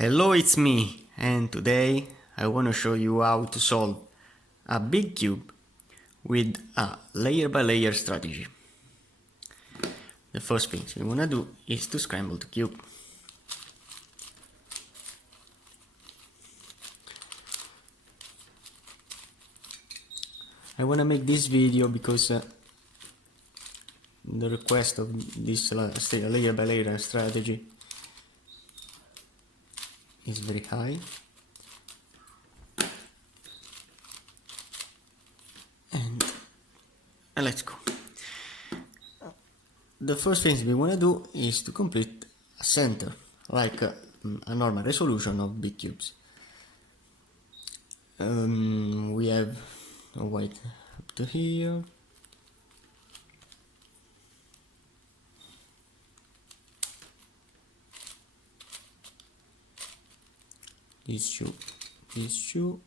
Hello, it's me, and today I want to show you how to solve a big cube with a layer by layer strategy. The first thing we want to do is to scramble the cube. I want to make this video because the request of this layer by layer strategy is very high. And let's go. The first thing we want to do is to complete a center, like a normal resolution of big cubes. We have a white up to here. These two.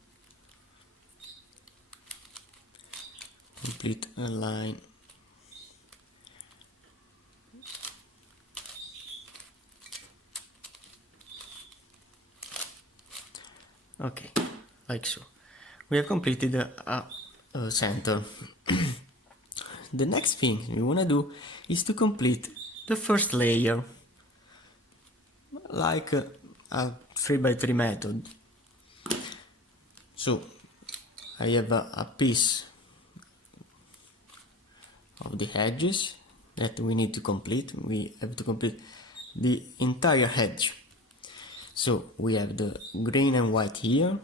Complete a line. Okay, like so. We have completed a center. The next thing we want to do is to complete the first layer, like a 3x3 method. So I have a piece of the edges that we need to complete. We have to complete the entire edge. So we have the green and white here.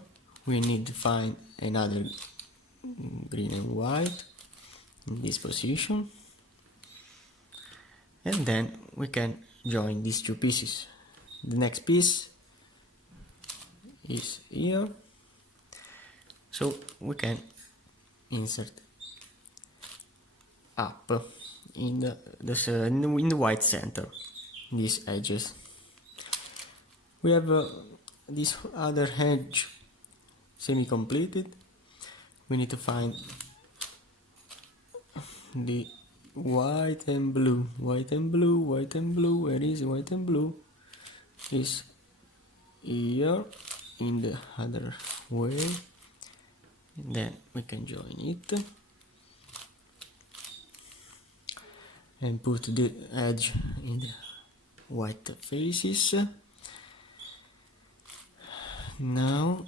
We need to find another green and white in this position, and then we can join these two pieces. The next piece is here, so we can insert up in the white center these edges. We have this other edge semi-completed. We need to find the white and blue. Where is white and blue? Is here in the other way, and then we can join it and put the edge in the white faces. Now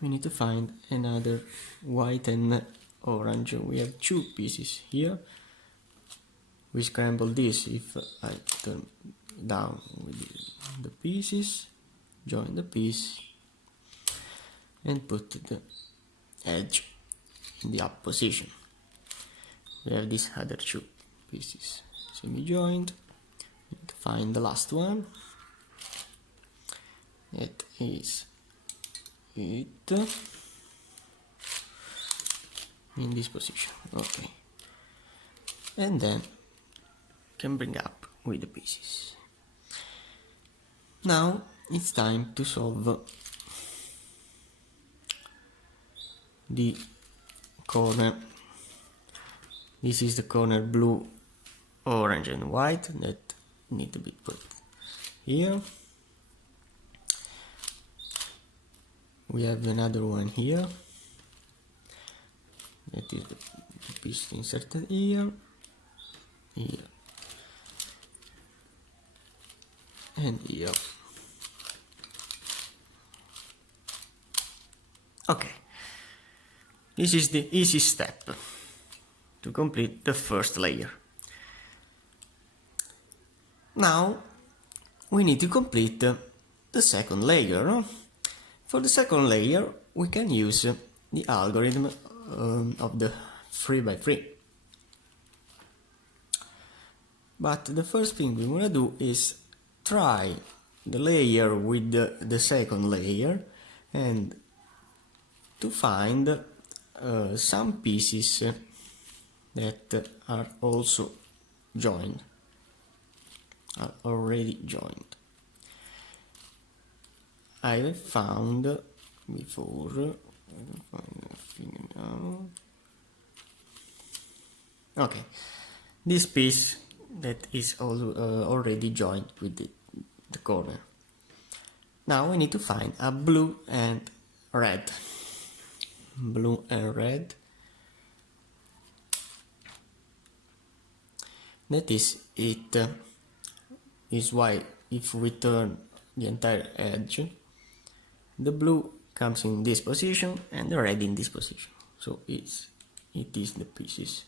we need to find another white and orange. We have two pieces here. We scramble this if I turn down with the pieces, join the piece, and put the edge in the up position. We have these other two pieces semi-joined. Need to find the last one. That is it in this position. Okay, and then can bring up with the pieces. Now it's time to solve the corner. This is the corner blue, orange and white that need to be put here. We have another one here. That is the piece inserted here, and here. Okay, this is the easy step to complete the first layer. Now we need to complete the second layer. For the second layer, we can use the algorithm of the 3x3. But the first thing we want to do is try the layer with the second layer and to find some pieces that are also joined, are already joined. I have found before. Okay, this piece that is already joined with the corner. Now we need to find a blue and red. Blue and red. That is it. Is why if we turn the entire edge, the blue comes in this position and the red in this position. So it is the pieces.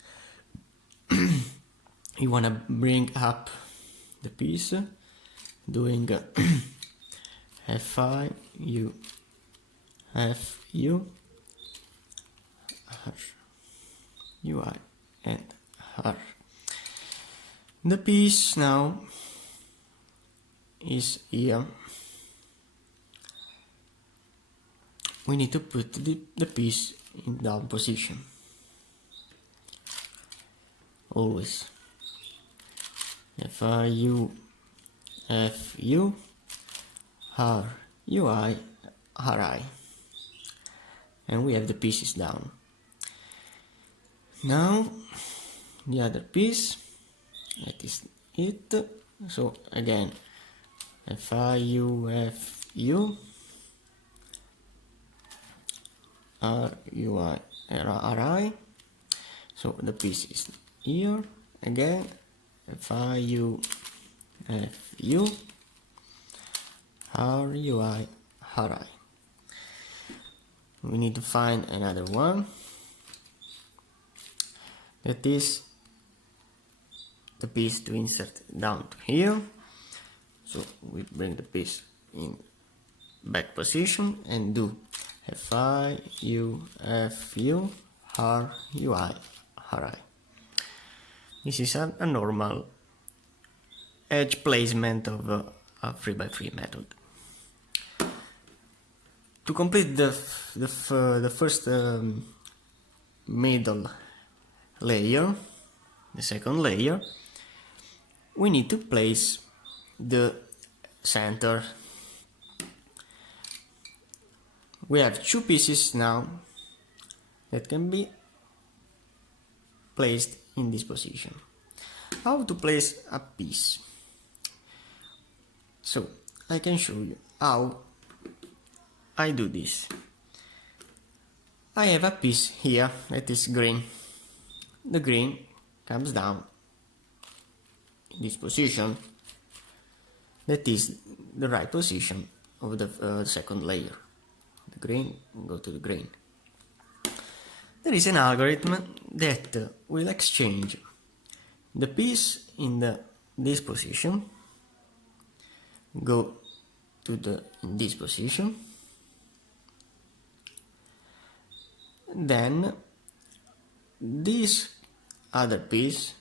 You wanna bring up the piece, doing Fi, U, F, U, R, UI, and R. The piece now is here. We need to put the piece in down position. Always. Fi, U, F, U, R, UI, RI. And we have the pieces down. Now the other piece, that is it. So again, Fi, U, F, U, R, UI, RI. So the piece is here. Again, Fi, U, F, U, R, UI, RI. We need to find another one. That is the piece to insert down to here. So we bring the piece in back position and do Fi, U, F, U, R, UI, RI. This is a normal edge placement of a 3x3 method. To complete the first middle layer, the second layer, we need to place the center. We have two pieces now that can be placed in this position. How to place a piece? So I can show you how I do this. I have a piece here that is green. The green comes down in this position. That is the right position of the second layer. The green, go to the green. There is an algorithm that will exchange the piece in this position, go to in this position, then this other piece,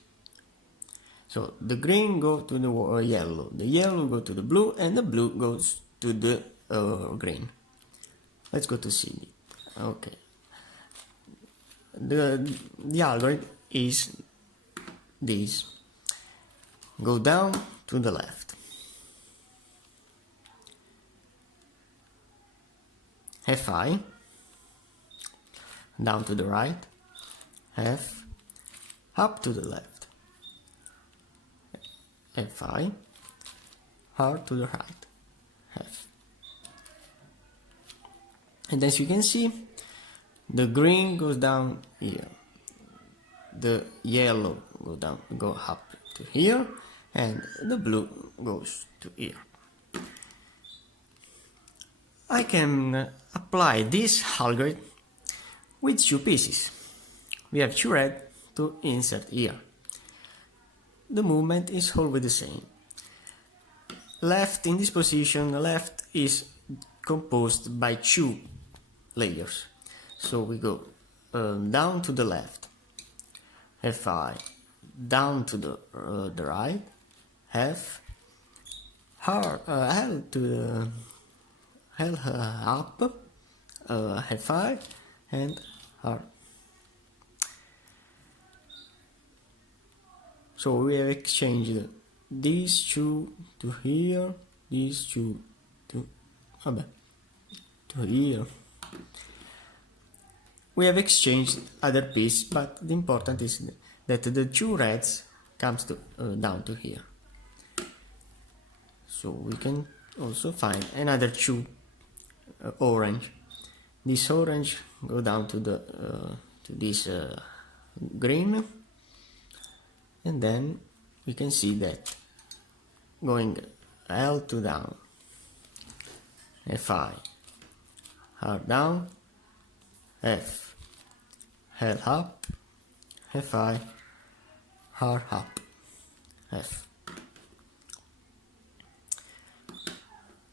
so the green go to the yellow, the yellow go to the blue, and the blue goes to the green. Let's go to see it. Okay. The algorithm is this. Go down to the left. Fi, down to the right. F, up to the left. Fi, R to the right. F. And as you can see, the green goes down here, the yellow go up to here, and the blue goes to here. I can apply this algorithm with two pieces. We have two red to insert here. The movement is always the same. Left in this position, left is composed by two layers. So we go down to the left, Fi, down to the right, F, R, L to the L up, Fi, and R. So we have exchanged these two to here, these two to here. We have exchanged other piece, but the important is that the two reds comes to down to here. So we can also find another two orange. This orange go down to the to this green, and then we can see that going L2 down, Fi, R down, F, L up, Fi, R up, F.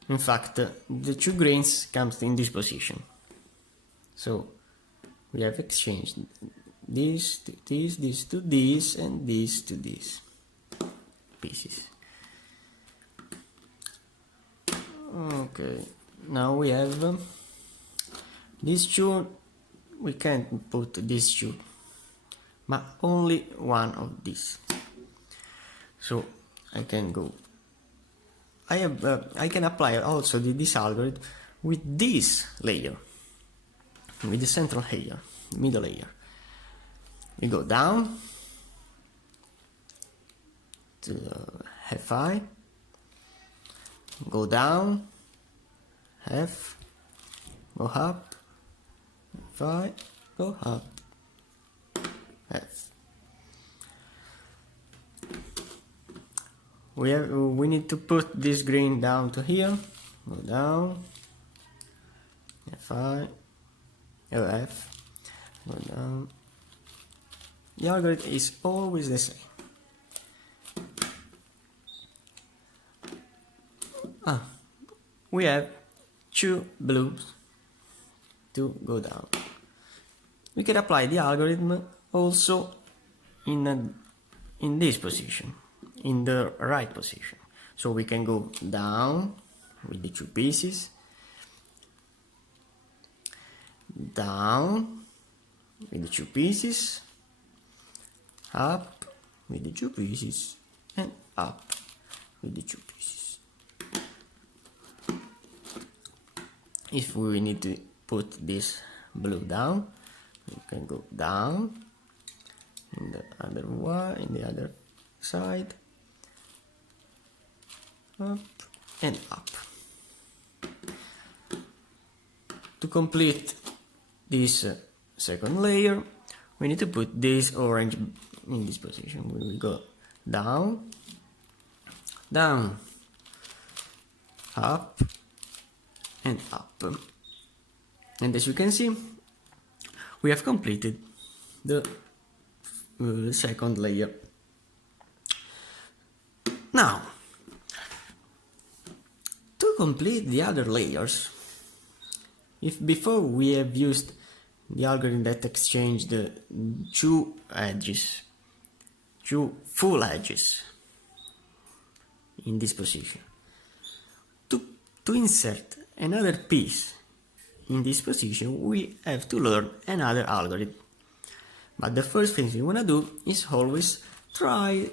In fact, the two greens comes in this position. So we have exchanged this to this, this to this, and this to this pieces. Okay, now we have these two. We can't put these two, but only one of these. So I can go. I can apply also this algorithm with this layer, with the central layer, middle layer. We go down to Fi, go down, F, go up, Fi, go up, F. We need to put this green down to here. Go down, Fi, F, go down. The algorithm is always the same. We have two blues to go down. We can apply the algorithm also in this position, in the right position. So we can go down with the two pieces, down with the two pieces, up with the two pieces, and up with the two pieces. If we need to put this blue down, we can go down in the other one, in the other side, up and up. To complete this second layer, we need to put this orange in this position. We will go down, down, up, and up. And as you can see, we have completed the second layer. Now, to complete the other layers, if before we have used the algorithm that exchanged the two edges, two full edges in this position, to insert another piece in this position, we have to learn another algorithm. But the first thing we want to do is always try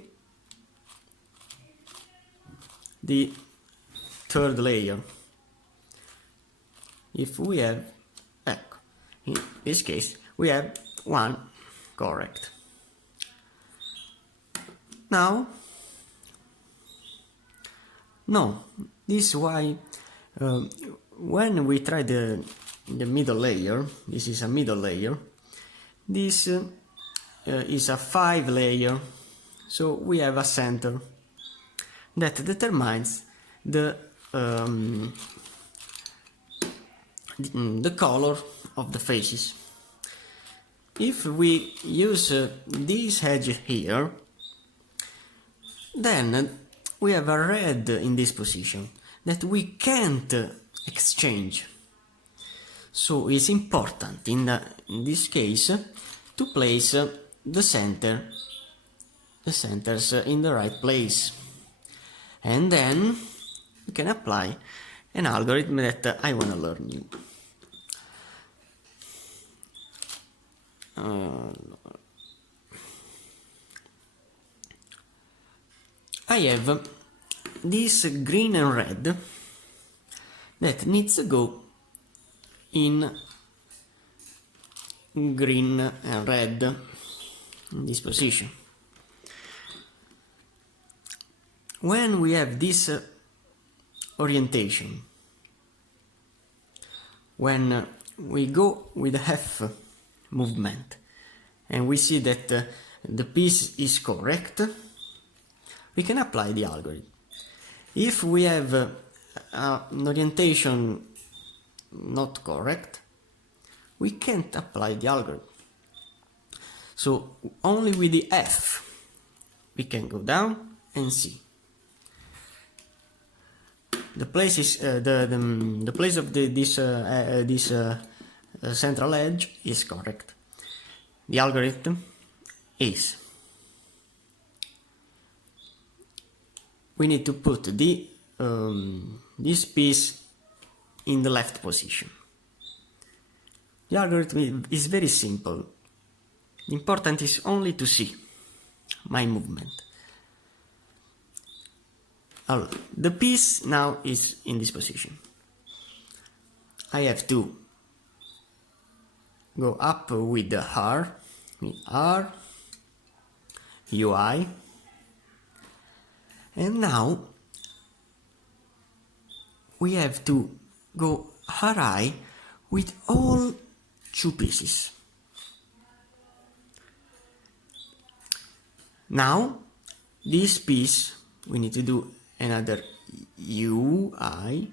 the third layer. If we have, in this case, we have one correct. Now, no, this is why when we try the middle layer, this is a middle layer, this is a 5 layer, so we have a center that determines the color of the faces. If we use this edge here, then we have a red in this position that we can't exchange. So it's important in this case to place the centers in the right place. And then we can apply an algorithm that I want to learn you. I have this green and red that needs to go in green and red in this position. When we have this orientation. When we go with the F movement and we see that the piece is correct, we can apply the algorithm. If we have an orientation not correct, we can't apply the algorithm. So only with the F we can go down and see. The place is the place of this central edge is correct. The algorithm is, we need to put the this piece in the left position. The algorithm is very simple. The important is only to see my movement. The piece now is in this position. I have to go up with the R, UI, and now we have to go RI with all two pieces. Now this piece we need to do another UI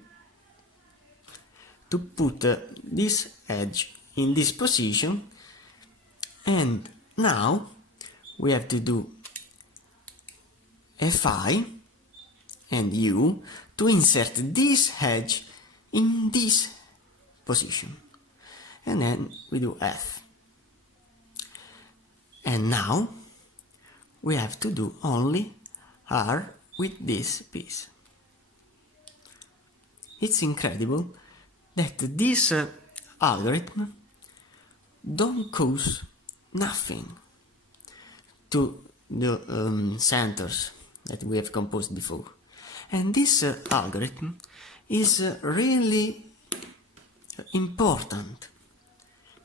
to put this edge in this position, and now we have to do Fi and U to insert this edge in this position, and then we do F, and now we have to do only R with this piece. It's incredible that this algorithm don't cause nothing to the centers that we have composed before. And this algorithm is really important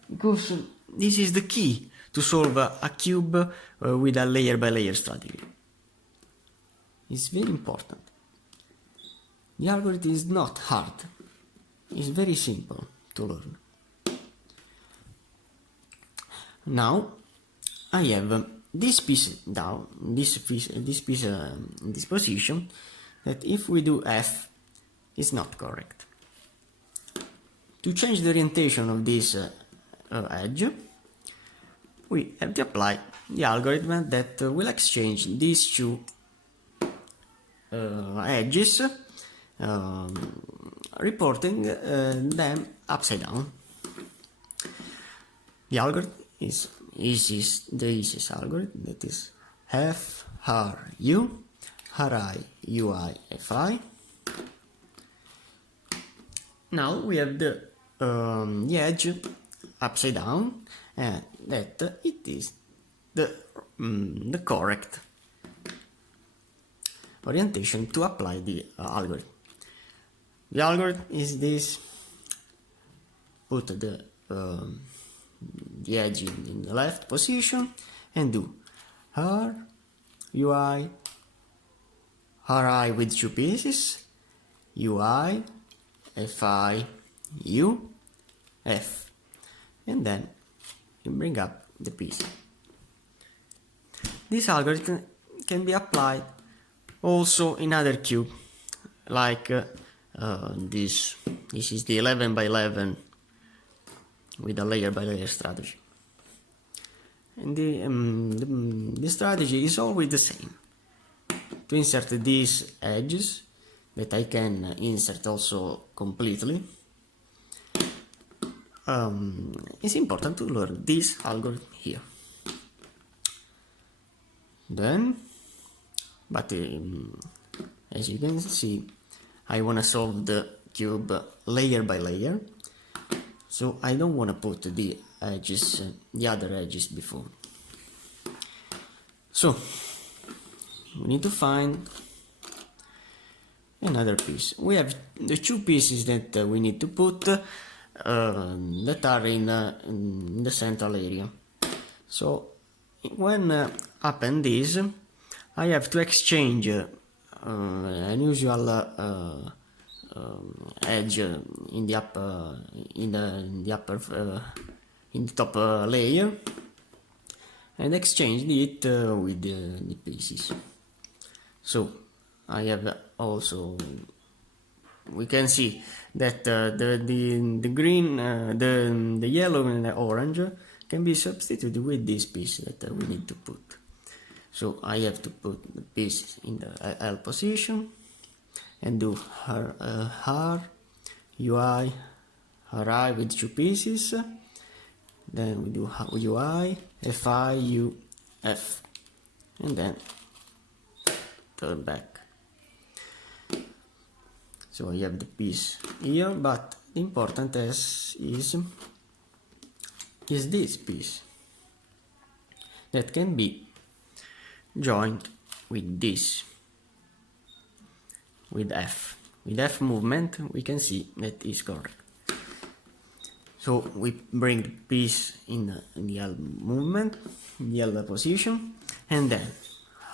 because this is the key to solve a cube with a layer by layer strategy. It's very important. The algorithm is not hard. It's very simple to learn. Now I have this piece down, this piece in this position, that if we do F is not correct. To change the orientation of this edge, we have to apply the algorithm that will exchange these two edges, reporting them upside down. The algorithm is the easiest algorithm, that is F R U R I U I F I. Now we have the edge upside down, and that it is the correct orientation to apply the algorithm. The algorithm is this: put the edge in the left position and do R, UI, RI with two pieces, UI, FI, U, F, and then you bring up the piece. This algorithm can be applied also in other cube, like this is the 11 by 11 with a layer by layer strategy, and the strategy is always the same: to insert these edges that I can insert also completely. It's important to learn this algorithm here. Then, but as you can see, I want to solve the cube layer by layer, so I don't want to put the edges, the other edges before. So we need to find another piece. We have the two pieces that we need to put that are in the central area. So when happen this, I have to exchange an usual edge in the upper in the top layer, and exchange it with the pieces. So I have also, we can see that the green, the yellow and the orange can be substituted with this piece that we need to put. So I have to put the piece in the L position and do R, UI, RI with 2 pieces. Then we do UI, FI, U, F, and then turn back. So I have the piece here, but the important is this piece that can be joined with this, with F. With F movement we can see that is correct. So we bring the piece in the L movement, the L position, and then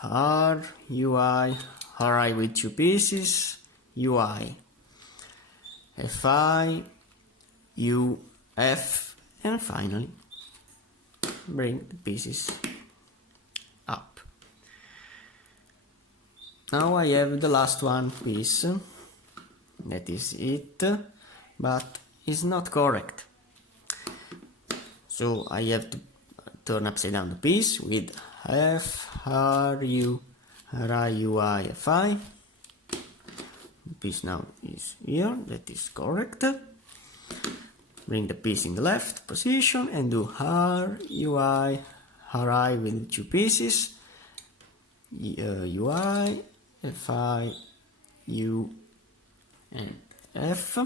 R, UI, RI with 2 pieces, UI, FI, U, F, and finally bring the pieces up. Now I have the last one piece, that is it, but it's not correct. So I have to turn upside down the piece with F, R, U, R, I, U, I, F, I. The piece now is here, that is correct. Bring the piece in the left position and do R, U, I, R, I with 2 pieces, U, I, F, I, U, and F,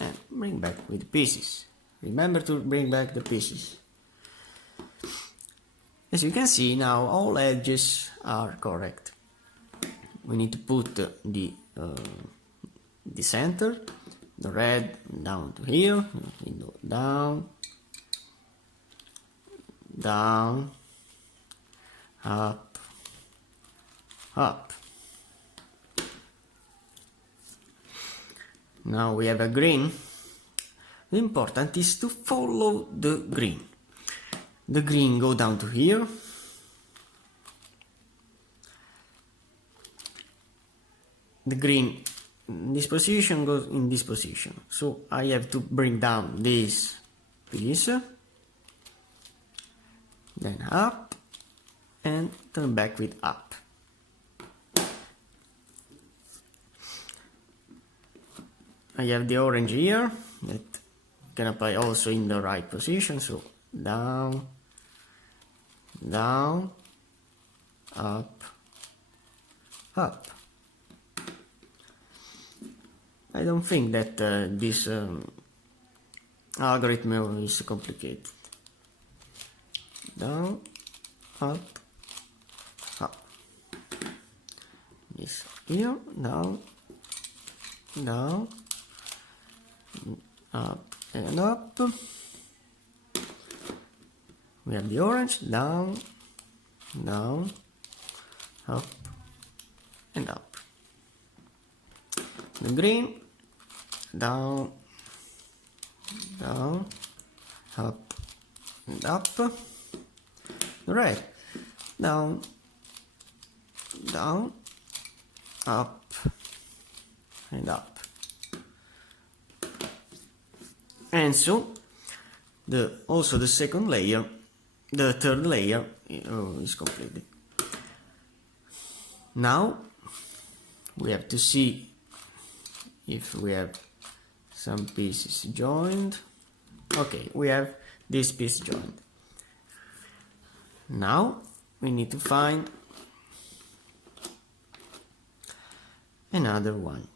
and bring back with the pieces. Remember to bring back the pieces. As you can see now, all edges are correct. We need to put the center, the red down to here, down, down, up, up. Now we have a green. The important is to follow the green. The green go down to here. The green in this position goes in this position. So I have to bring down this piece, then up, and turn back with up. I have the orange here that can apply also in the right position, so down, down, up, up. I don't think that this algorithm is complicated. Down, up, up. This here, down, down, up and up. We have the orange, down, down, up and up. The green, down, down, up and up. The red, down, down, up and up. And so also the second layer, the third layer is completed. Now we have to see if we have some pieces joined. Okay, we have this piece joined. Now we need to find another one.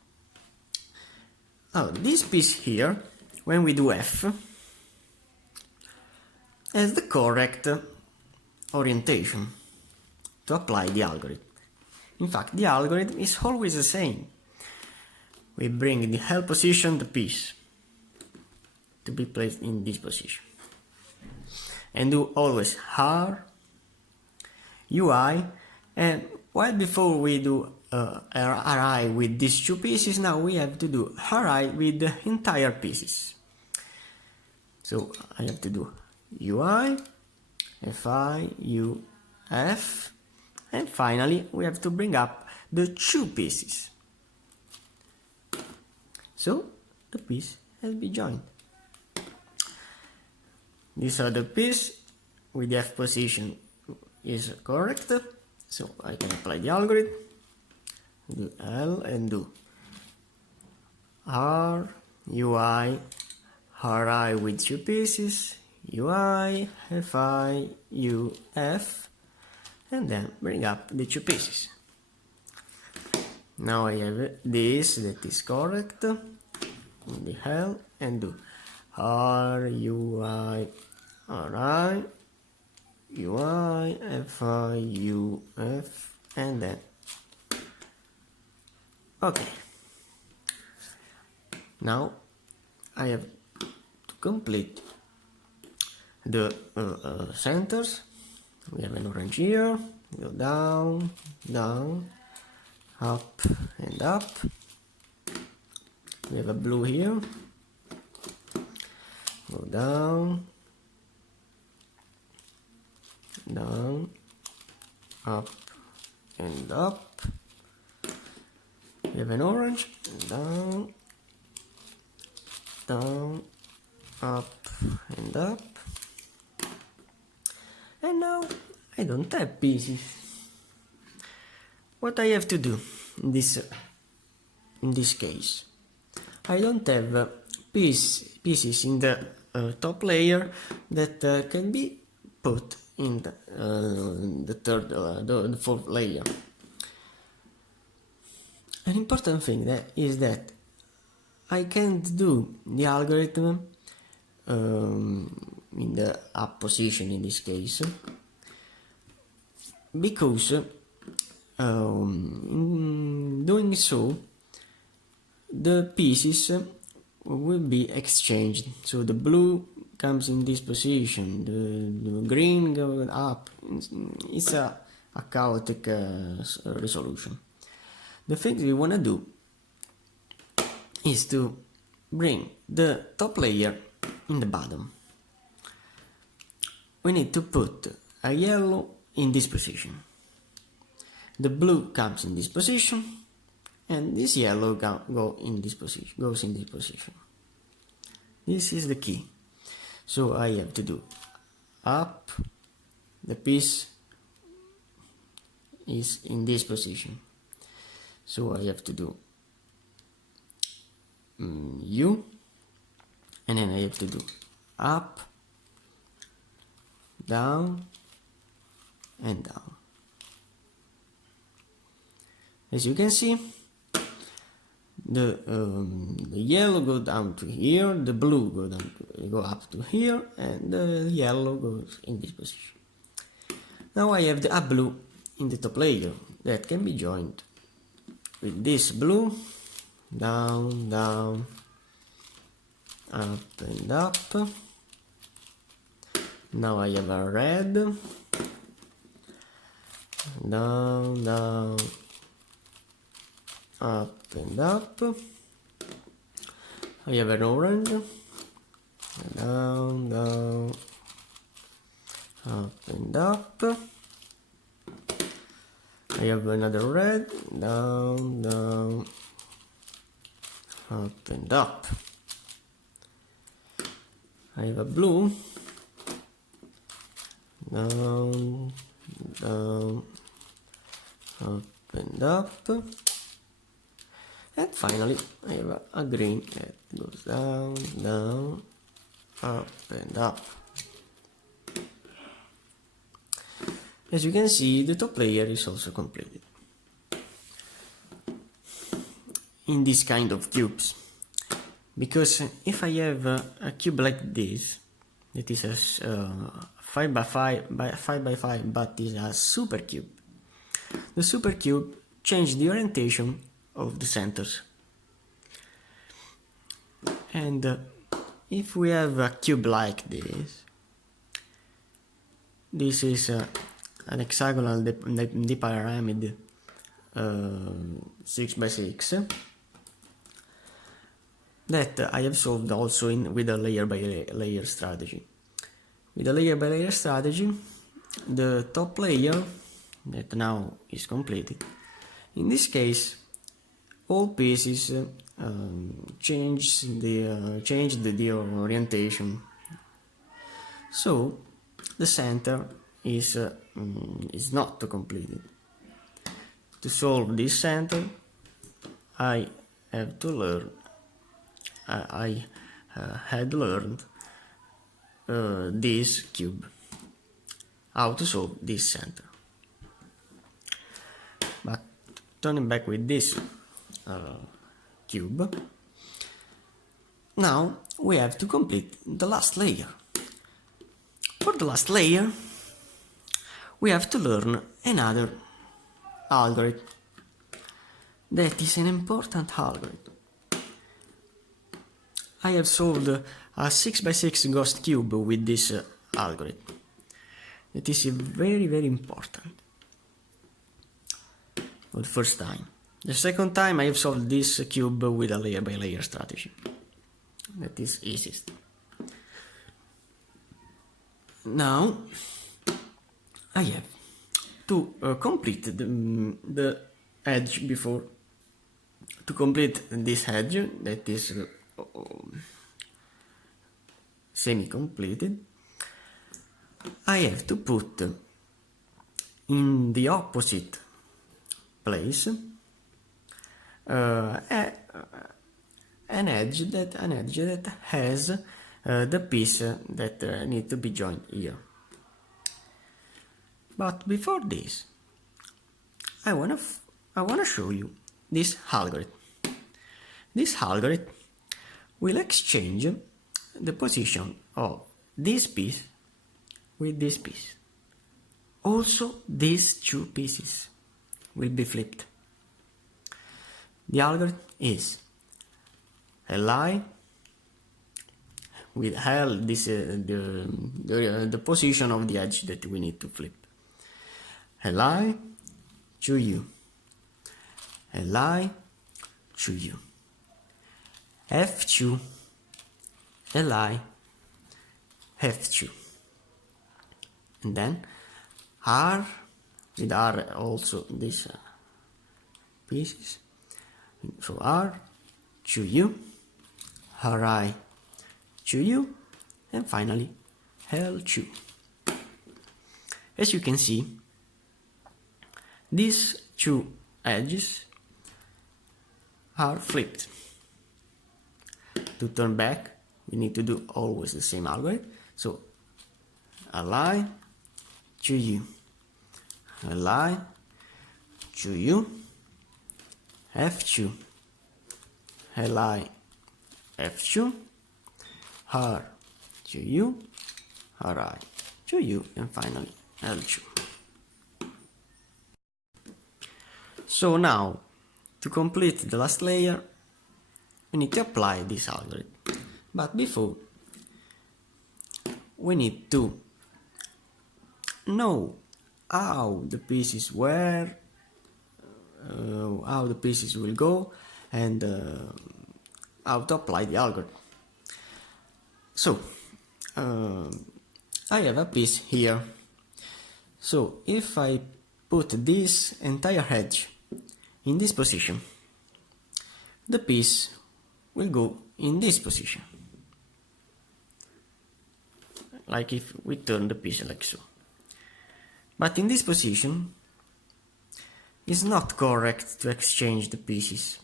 Oh, this piece here, when we do F, has the correct orientation to apply the algorithm. In fact, the algorithm is always the same. We bring in the L position the piece to be placed in this position. And do always R, UI, and right before we do array with these two pieces, now we have to do array with the entire pieces. So I have to do UI, fi, u, f, and finally we have to bring up the two pieces. So the piece has been joined. This other piece with the f position is correct, so I can apply the algorithm, do L and do R, UI, Ri with two pieces, UI, Fi, U, F, and then bring up the two pieces. Now I have this that is correct, the L and do R, UI, Ri, UI, Fi, U, F, and then okay. Now I have to complete the centers. We have an orange here, go down, down, up and up. We have a blue here, go down, down, up and up. We have an orange, down, down, up and up. And now I don't have pieces. What I have to do in this case? I don't have pieces in the top layer that can be put in the fourth layer. An important thing is that I can't do the algorithm in the up position in this case, because in doing so the pieces will be exchanged. So the blue comes in this position, the green goes up. It's a chaotic resolution. The thing we want to do is to bring the top layer in the bottom. We need to put a yellow in this position. The blue comes in this position, and this yellow goes in this position. This is the key. So I have to do up, the piece is in this position. So I have to do U, and then I have to do up, down, and down. As you can see, the yellow goes down to here, the blue go up to here, and the yellow goes in this position. Now I have a blue in the top layer that can be joined with this blue, down, down, up and up. Now I have a red, down, down, up and up. I have an orange, down, down, up and up. I have another red, down, down, up and up. I have a blue, down, down, up and up. And finally, I have a green that goes down, down, up and up. As you can see, the top layer is also completed. In this kind of cubes, because if I have a cube like this, that is a 5 by 5 by 5 by 5, but is a supercube, the supercube changes the orientation of the centers. And if we have a cube like this is an hexagonal dipyramid 6 by 6 that I have solved also with a layer by layer strategy. With a layer by layer strategy, the top layer that now is completed, in this case all pieces changed the orientation. So the center is not completed. To solve this center, I have to learn. I had learned this cube, how to solve this center. But turning back with this cube, now we have to complete the last layer. For the last layer, we have to learn another algorithm. That is an important algorithm. I have solved a 6 by 6 ghost cube with this algorithm. It is very important. For the first time. The second time I have solved this cube with a layer by layer strategy. That is easiest. Now I have to complete the edge before. To complete this edge that is semi-completed, I have to put in the opposite place an edge that has the piece that need to be joined here. But before this, I wanna show you this algorithm. This algorithm will exchange the position of this piece with this piece. Also, these two pieces will be flipped. The algorithm is Li with L, this the position of the edge that we need to flip. Li to U, Li to U, F2, Li, F2, and then R with R also these pieces. So R to U, Ri to U, and finally L2. As you can see, these two edges are flipped. To turn back, we need to do always the same algorithm. So Li to U, Li to U, F2, Li, F2, R to U, Ri to U, and finally L2. So now, to complete the last layer, we need to apply this algorithm. But before, we need to know how the pieces were, how the pieces will go, and how to apply the algorithm. So, I have a piece here. So, if I put this entire edge in this position, the piece will go in this position, like if we turn the piece like so. But in this position, it's not correct to exchange the pieces,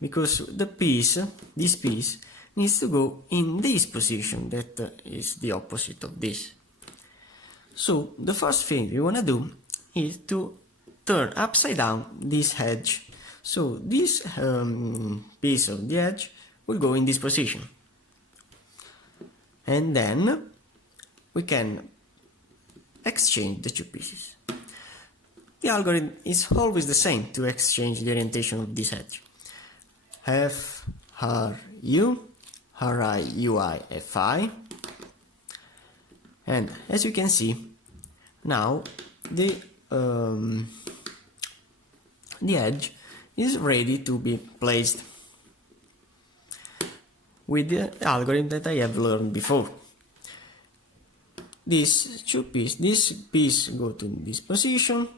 because the piece, this piece, needs to go in this position that is the opposite of this. So the first thing we want to do is to turn upside down this edge. So this piece of the edge will go in this position. And then we can exchange the two pieces. The algorithm is always the same to exchange the orientation of this edge. F, R, U, R, I, U, I, F, I. And as you can see, now the the edge is ready to be placed with the algorithm that I have learned before. This piece go to this position,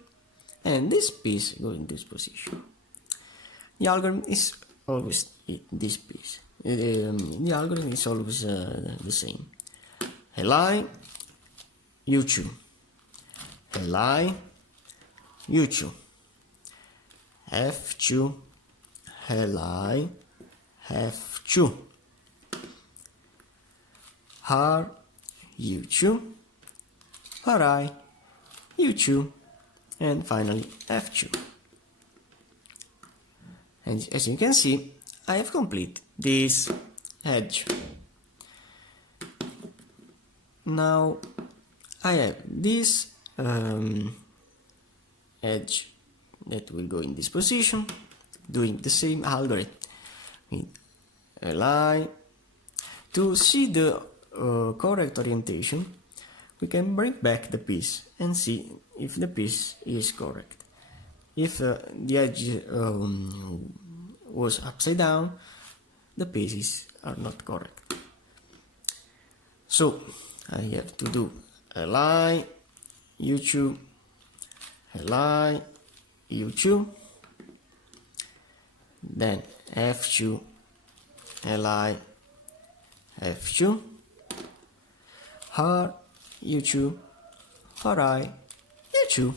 and this piece go in this position. The algorithm is always this piece. The algorithm is always the same. Li, U2. Li, U2. F2, Li, F2. R, U2, Ri, U2, and finally F2. And as you can see, I have completed this edge. Now I have this edge that will go in this position, doing the same algorithm with a line. To see the correct orientation, we can bring back the piece and see if the piece is correct. If the edge was upside down, the pieces are not correct. So I have to do a line, U2, a line, U2, then F2, a line, F2, R, U2, Ri, U2,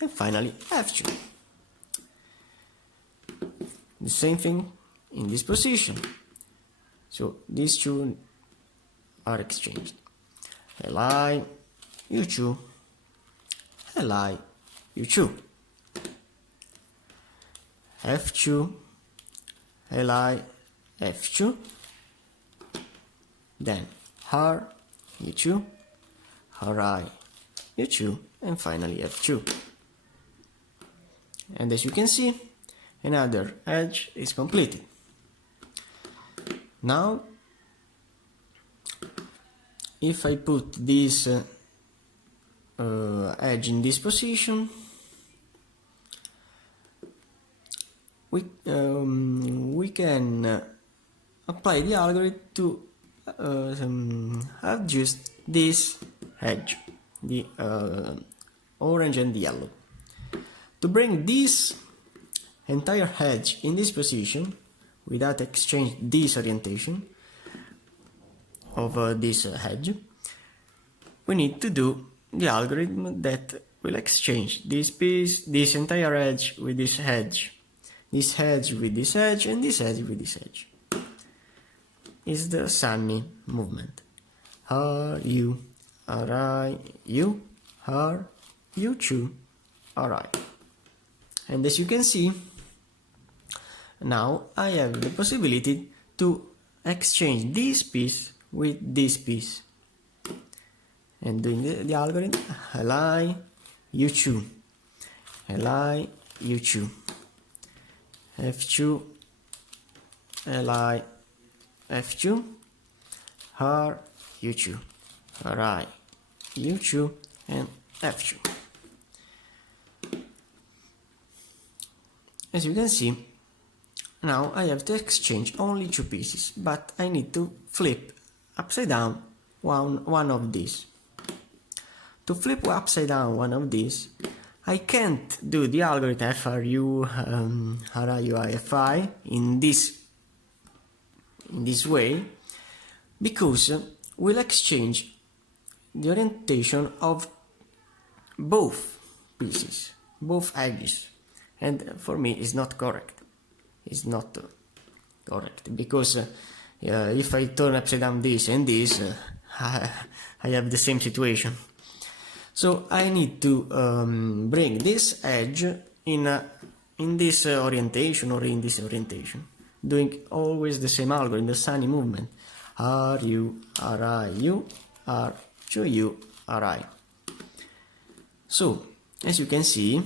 and finally F2. The same thing in this position. So these two are exchanged. Li, U2, Li, U2, F2, Li, F2, then R, U2, Ri, U2, and finally F2. And as you can see, another edge is completed. Now, if I put this edge in this position, we can apply the algorithm to adjust this edge, the orange and yellow. To bring this entire edge in this position without exchange this orientation of this edge, we need to do the algorithm that will exchange this piece, this entire edge with this edge with this edge, and this edge with this edge. Is the sunny movement. R, U, Ri, U, R, U2, Ri. And as you can see, now I have the possibility to exchange this piece with this piece. And doing the algorithm, Li, U2, Li, U2, F2, Li, F2, R, U2, Ri, U2, and F2. As you can see, now I have to exchange only two pieces, but I need to flip upside down one of these. To flip upside down one of these, I can't do the algorithm FRU, RIUIFI in this way, because we'll exchange the orientation of both pieces, both edges, and for me it's not correct. It's not correct, because if I turn upside down this and this, I have the same situation. So I need to bring this edge in this orientation or in this orientation, doing always the same algorithm, the sunny movement. R, U, R, I, U, R, 2, U, R, I. So, as you can see,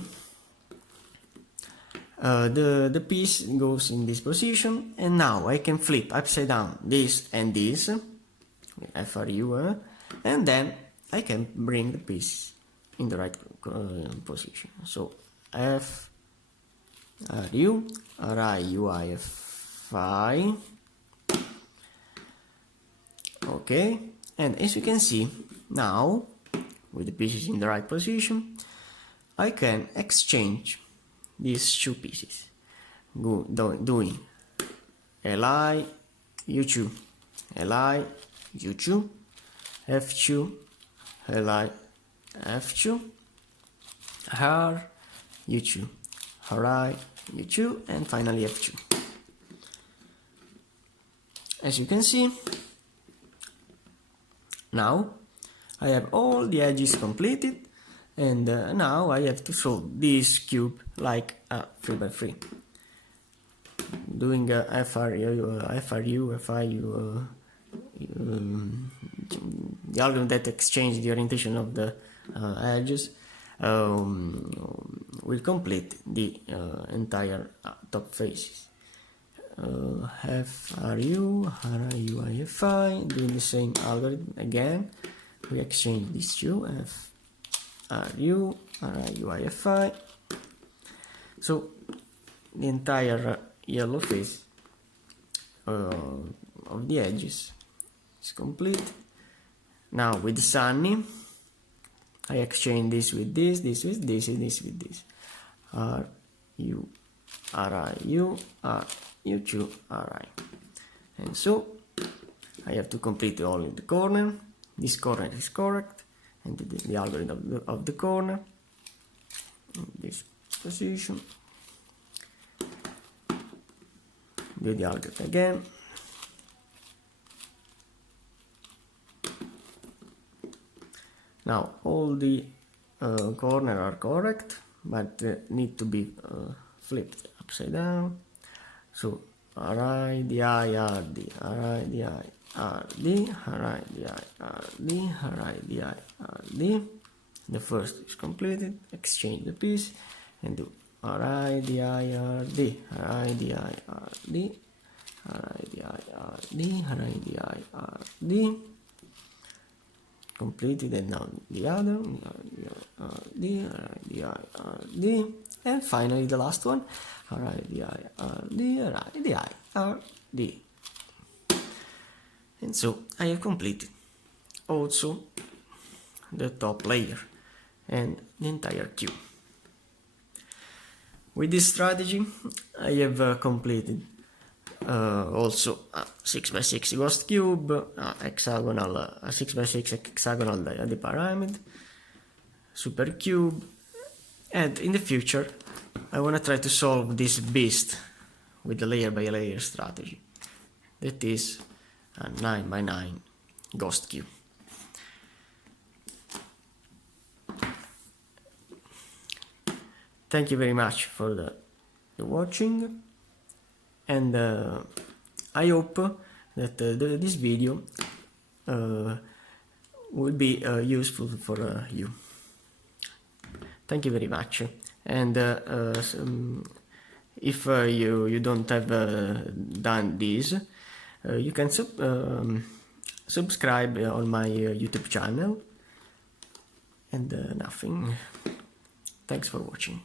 the piece goes in this position, and now I can flip upside down this and this, FRU, and then I can bring the piece in the right position. So F, RU, RI, UI, FI. Okay, and as you can see, now, with the pieces in the right position, I can exchange these two pieces, doing LI, U2, LI, U2, F2, LI, F2, R, U2, RI, U2, and finally F2. As you can see, now I have all the edges completed, and now I have to solve this cube like a 3x3. Doing FRU, FIU, the algorithm that exchanges the orientation of the edges will complete the entire top faces. FRU, RI, FI, doing the same algorithm again. We exchange these two, FRU, RI, FI. So the entire yellow face of the edges is complete. Now with Sunny, I exchange this with this, this with this, and this with this. RU, RIU, RU2, RI. And so I have to complete all in the corner. This corner is correct, and the algorithm of the corner in this position. Do the algorithm again. Now all the corners are correct, but need to be flipped upside down. So RI, DI, RD, RI, DI, RD, RI, DI, RD, RI, DI, RD. The first is completed. Exchange the piece and do RI, DI, RD, RI, DI, RD, RI, DI, RD, RI, DI, RD. Completed, and now the other, RD, and finally the last one, RD, RD. And so I have completed also the top layer and the entire cube. With this strategy, I have completed also a 6x6 ghost cube, hexagonal, a 6x6 hexagonal the pyramid, super cube, and in the future I want to try to solve this beast with the layer by layer strategy. That is a 9x9 ghost cube. Thank you very much for the watching, and I hope that this video will be useful for you. Thank you very much, and if you don't have done this, you can subscribe on my YouTube channel, and nothing. Thanks for watching.